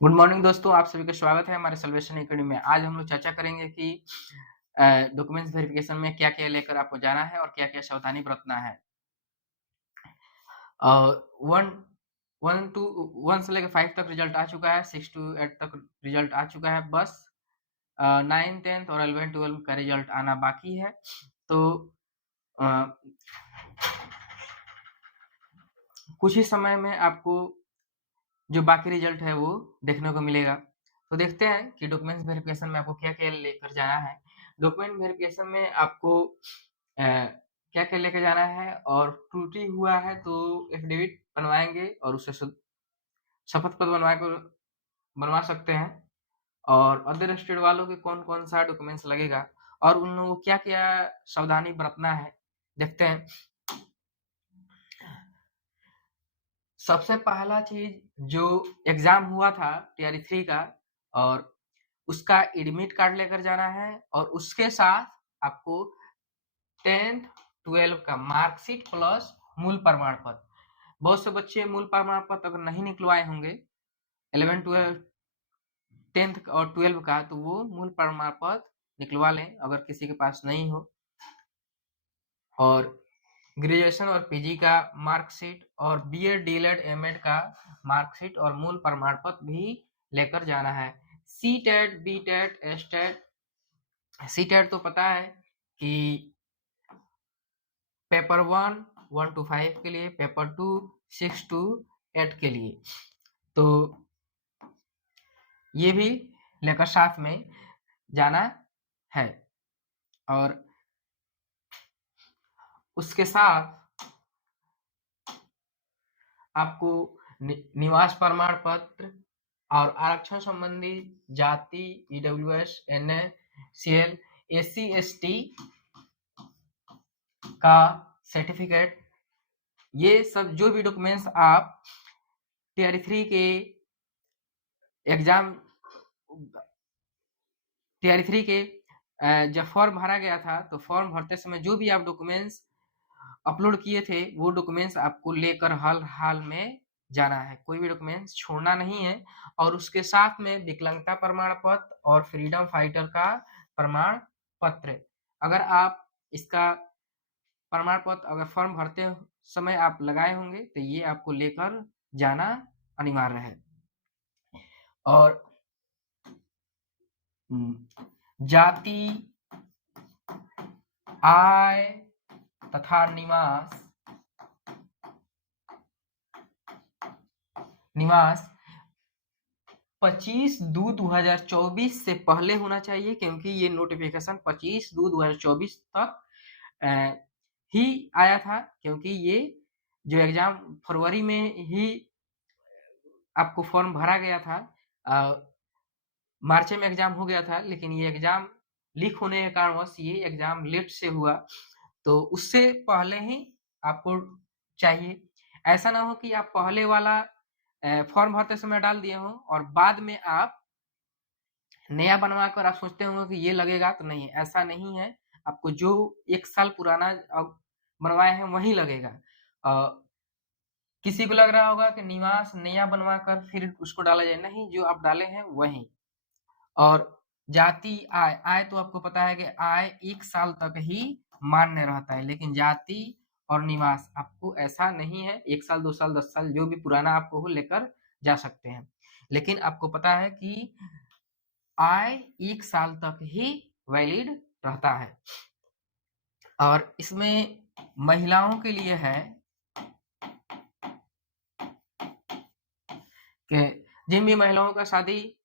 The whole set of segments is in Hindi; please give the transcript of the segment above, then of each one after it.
गुड मॉर्निंग दोस्तों, आप सभी का स्वागत है हमारे सल्वेशन एकेडमी में। आज हम लोग चर्चा करेंगे कि डॉक्यूमेंट्स वेरिफिकेशन में क्या-क्या लेकर आपको जाना है और क्या-क्या सावधानी बरतना है। 1 1 टू 1 से लेकर 5 तक रिजल्ट आ चुका है, 6 टू 8 तक रिजल्ट आ चुका है। बस 9, 10th और 11, 12 का रिजल्ट आना बाकी है। तो अ, कुछ ही समय में आपको जो बाकी रिजल्ट है वो देखने को मिलेगा। तो देखते हैं कि डॉक्यूमेंट्स वेरिफिकेशन में आपको क्या-क्या लेकर जाना है। डॉक्यूमेंट वेरिफिकेशन में आपको क्या-क्या लेके जाना है और त्रुटि हुआ है तो एफिडेविट बनवाएँगे और उससे शपथ पत्र बनवा सकते हैं। और अदर स्टेट वालों के कौन-कौन सा डॉक्यूमेंट्स लगेगा और उन लोगों को क्या-क्या सावधानी बरतना है, देखते हैं। सबसे पहला चीज़ जो एग्ज़ाम हुआ था टीआरई 3 का और उसका एडमिट कार्ड लेकर जाना है और उसके साथ आपको 10th 12 का मार्कशीट प्लस मूल प्रमाण पत्र। बहुत से बच्चे मूल प्रमाण पत्र अगर नहीं निकलवाए होंगे 11 12 10th और 12 का, तो वो मूल प्रमाण पत्र निकलवा लें अगर किसी के पास नहीं हो। और ग्रेजुएशन और पीजी का मार्कशीट और बीएड डीएलएड एमएड का मार्कशीट और मूल प्रमाण पत्र भी लेकर जाना है। सीटेट बीटेट एसटेट, सीटेट तो पता है कि पेपर 1 to 5 के लिए, पेपर 2 6 to 8 के लिए, तो ये भी लेकर साथ में जाना है। और उसके साथ आपको निवास प्रमाण पत्र और आरक्षण संबंधी जाति, ईडब्ल्यूएस, एनएसीएल, एससी एसटी का सर्टिफिकेट, ये सब जो भी डॉक्यूमेंट्स आप टीआरई 3 के एग्जाम टीआरई 3 के जब फॉर्म भरा गया था तो फॉर्म भरते समय जो भी आप डॉक्यूमेंट्स अपलोड किए थे वो डॉक्यूमेंट्स आपको लेकर हर हाल में जाना है, कोई भी डॉक्यूमेंट्स छोड़ना नहीं है। और उसके साथ में विकलांगता प्रमाण पत्र और फ्रीडम फाइटर का प्रमाण पत्र, अगर आप इसका प्रमाण पत्र अगर फॉर्म भरते समय आप लगाए होंगे तो ये आपको लेकर जाना अनिवार्य है। और जाति, आय तथा निवास 25/2/2024 से पहले होना चाहिए, क्योंकि ये नोटिफिकेशन 25/2/2024 तक ही आया था, क्योंकि ये जो एग्जाम फरवरी में ही आपको फॉर्म भरा गया था, मार्च में एग्जाम हो गया था, लेकिन ये एग्जाम लीक होने के कारणवश ये एग्जाम लेट से हुआ, तो उससे पहले ही आपको चाहिए। ऐसा ना हो कि आप पहले वाला फॉर्म भरते समय डाल दिए हों और बाद में आप नया बनवाकर आप सोचते होंगे कि ये लगेगा, तो नहीं, ऐसा नहीं है। आपको जो 1 साल पुराना बनवाए हैं वही लगेगा। किसी को लग रहा होगा कि निवास नया बनवाकर फिर उसको डाला जाए, नहीं, जो आप डाले हैं वही। और जाति, आय तो आपको पता है कि आय 1 साल तक ही मान्य रहता है, लेकिन जाति और निवास आपको ऐसा नहीं है, 1 साल 2 साल 10 साल जो भी पुराना आपको हो लेकर जा सकते हैं। लेकिन आपको पता है कि आय 1 साल तक ही वैलिड रहता है। और इसमें महिलाओं के लिए है कि जिन भी महिलाओं का शादी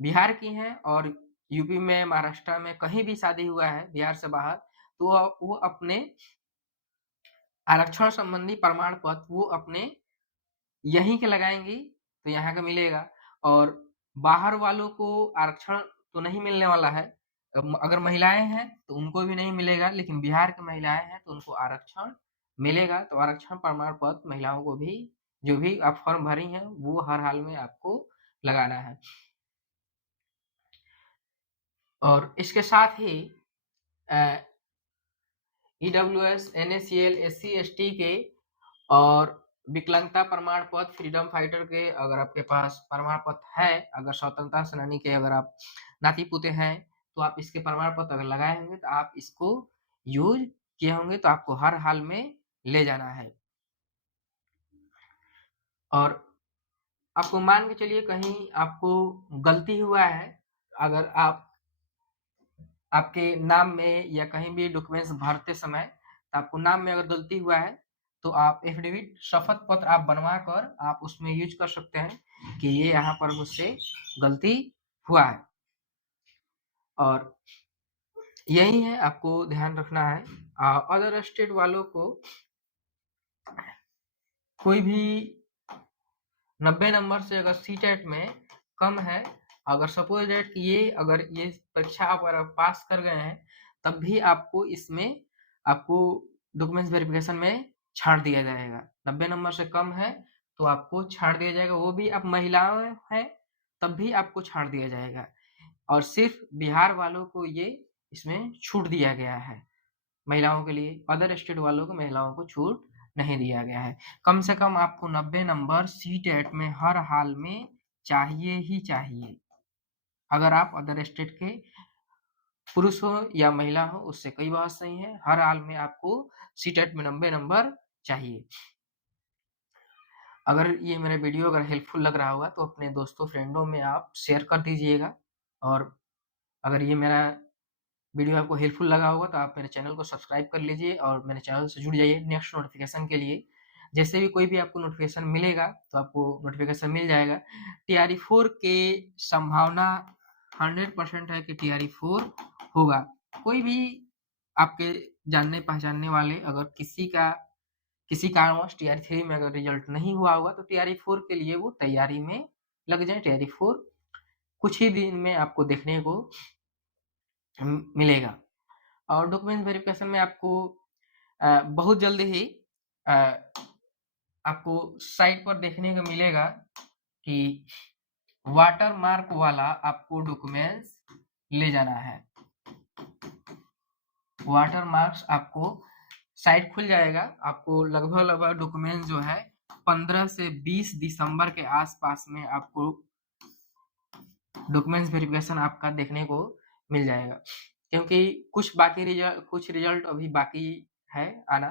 बिहार की है और यूपी में, महाराष्ट्र में कहीं भी शादी हुआ है बिहार से बाहर, तो वो अपने आरक्षण संबंधी प्रमाण पत्र वो अपने यहीं के लगाएंगी तो यहाँ का मिलेगा। और बाहर वालों को आरक्षण तो नहीं मिलने वाला है। अगर महिलाएं हैं तो उनको भी नहीं मिलेगा, लेकिन बिहार की महिलाएं हैं तो उनको आरक्षण मिलेगा। तो आरक्षण प्रमाण पत्र महिलाओं को भी, जो भी आप फॉर्म भरी हैं, वो हर हाल में आपको लगाना है। और इसके साथ ही ईडब्ल्यूएस, एनएसीएल, एससी एसटी के और विकलांगता प्रमाण पत्र फ्रीडम फाइटर के अगर आपके पास प्रमाण पत्र है, अगर स्वतंत्रता सेनानी के अगर आप नाती-पोते हैं, तो आप इसके प्रमाण पत्र अगर लगाए होंगे तो आप इसको यूज़ किए होंगे तो आपको हर हाल में ले जाना है। और आपको मान के चलिए कहीं आपको गलती हुआ है, अगर आपके नाम में या कहीं भी डॉक्यूमेंट्स भरते समय आपको नाम में अगर गलती हुआ है, तो आप एफिडेविट शपथ पत्र आप बनवा कर आप उसमें यूज कर सकते हैं कि ये यहाँ पर मुझसे गलती हुआ है। और यही है आपको ध्यान रखना है। अदर स्टेट वालों को कोई भी 90 नंबर से अगर सीटेट में कम है, अगर सपोज दैट ये अगर ये परीक्षा आप अगर पास कर गए हैं, तब भी आपको इसमें आपको डॉक्यूमेंट्स वेरिफिकेशन में छांट दिया जाएगा। 90 नंबर से कम है तो आपको छांट दिया जाएगा, वो भी आप महिलाएं हैं तब भी आपको छांट दिया जाएगा। और सिर्फ बिहार वालों को ये इसमें छूट दिया गया है, महिलाओं के लिए। अदर स्टेट वालों को महिलाओं को छूट नहीं दिया गया है। कम से कम आपको 90 नंबर सीटेट में हर हाल में चाहिए ही चाहिए। अगर आप अदर स्टेट के पुरुष हो या महिला हो उससे कोई बात नहीं है, हर हाल में आपको सीटेट में 90 नंबर चाहिए। अगर ये मेरा वीडियो अगर हेल्पफुल लग रहा होगा तो अपने दोस्तों फ्रेंडों में आप शेयर कर दीजिएगा। और अगर ये मेरा वीडियो आपको हेल्पफुल लगा होगा तो आप मेरे चैनल को सब्सक्राइब कर लीजिए और मेरे चैनल से जुड़ जाइए नेक्स्ट नोटिफिकेशन के लिए। जैसे भी कोई भी आपको नोटिफिकेशन मिलेगा तो आपको नोटिफिकेशन मिल जाएगा। टीआरई 4 के संभावना 100% है कि टीआरई 4 होगा। कोई भी आपके जानने पहचानने वाले अगर किसी कारणवश टीआरई 3 में अगर रिजल्ट नहीं हुआ होगा तो टीआरई 4 के लिए वो तैयारी में लग जाए। टीआरई 4 कुछ ही दिन में आपको देखने को मिलेगा। और डॉक्यूमेंट वेरिफिकेशन में आपको बहुत जल्दी ही आपको साइट पर देखने को मिलेगा कि वाटर मार्क वाला आपको डॉक्यूमेंट्स ले जाना है। वाटर मार्क्स आपको साइट खुल जाएगा, आपको लगभग डॉक्यूमेंट्स जो है 15 से 20 दिसंबर के आसपास में आपको डॉक्यूमेंट्स वेरिफिकेशन आपका देखने को मिल जाएगा। क्योंकि कुछ रिजल्ट अभी बाकी है आना।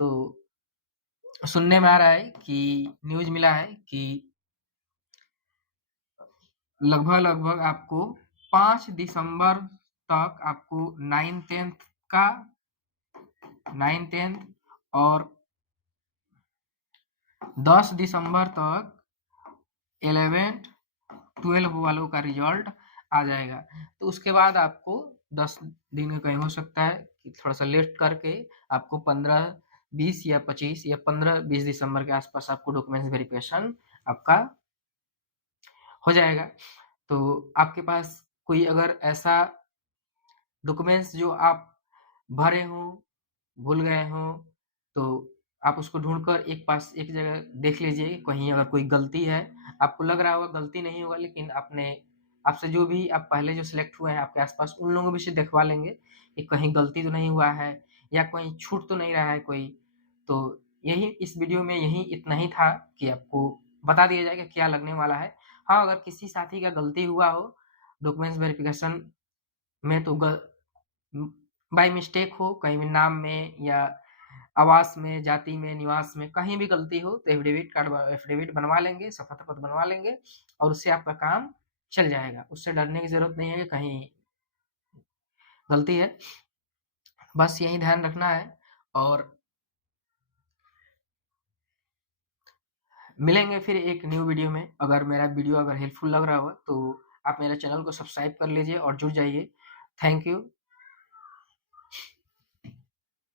तो सुनने में आ रहा है कि न्यूज मिला है कि लगभग आपको 5 दिसंबर तक आपको 9th 10th और 10 दिसंबर तक 11th 12 वालों का रिजल्ट आ जाएगा। तो उसके बाद आपको 10 दिन कहीं हो सकता है कि थोड़ा सा लेट करके आपको 15 20 या 25 या 15-20 दिसंबर के आसपास आपको डॉक्यूमेंट्स वेरिफिकेशन आपका हो जाएगा। तो आपके पास कोई अगर ऐसा डॉक्यूमेंट्स जो आप भरे हो भूल गए हो तो आप उसको ढूंढकर एक जगह देख लीजिए कहीं अगर कोई गलती है। आपको लग रहा होगा गलती नहीं होगा, लेकिन आपसे जो भी आप पहले जो सिलेक्ट हुए हैं आपके आसपास उन लोगों भी से दिखवा लेंगे कि कहीं गलती तो नहीं हुआ है या कहीं छूट तो नहीं रहा है कोई। तो यही इस वीडियो में यही इतना ही था कि आपको बता दिया जाएगा क्या लगने वाला है। हाँ, अगर किसी साथी का गलती हुआ हो डॉक्यूमेंट्स वेरिफिकेशन में तो बाय मिस्टेक हो कहीं भी नाम में या आवास में, जाति में, निवास में कहीं भी गलती हो तो एफिडेविट बनवा लेंगे, शपथ पत्र बनवा लेंगे और उससे आपका काम चल जाएगा। उससे डरने की जरूरत नहीं है कि कहीं गलती है। बस यही ध्यान रखना है और मिलेंगे फिर एक न्यू वीडियो में। अगर मेरा वीडियो अगर हेल्पफुल लग रहा हो तो आप मेरे चैनल को सब्सक्राइब कर लीजिए और जुड़ जाइए। Thank you.